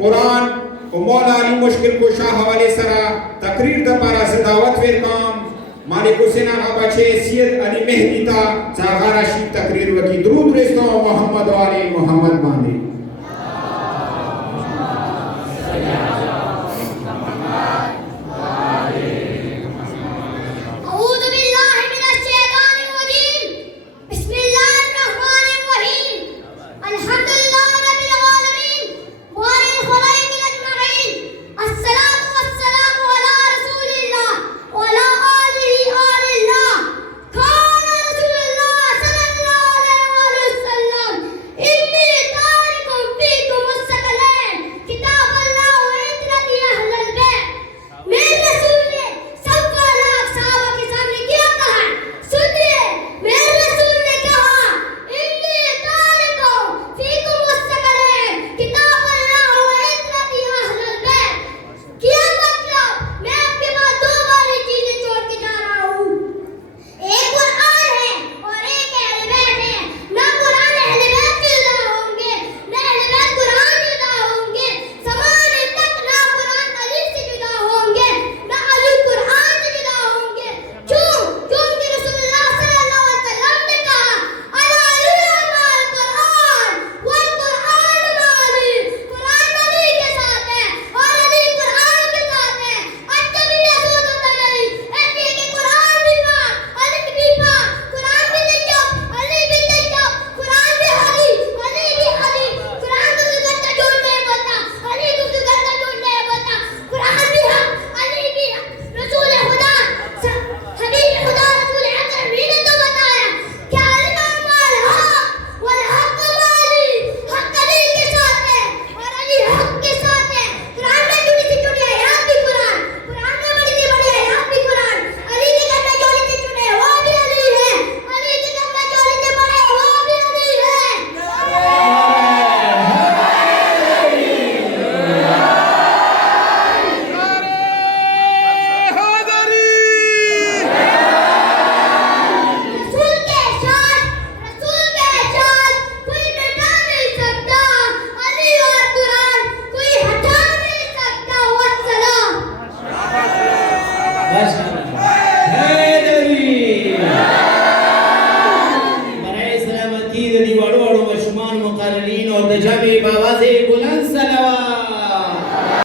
कुरान और मौला अली मुश्किल कुशा हवाले सरा तकरीर द पारा से दावत वे काम मालिक हुसैन आगा बचे सैयद अली मेहदी ता चागारा शी तकरीर वकी दुरूद रेस्तो मोहम्मद वाले मोहम्मद माने दीवारों और मशमान मुकर्रीन और दजामी बाबा से बुलंद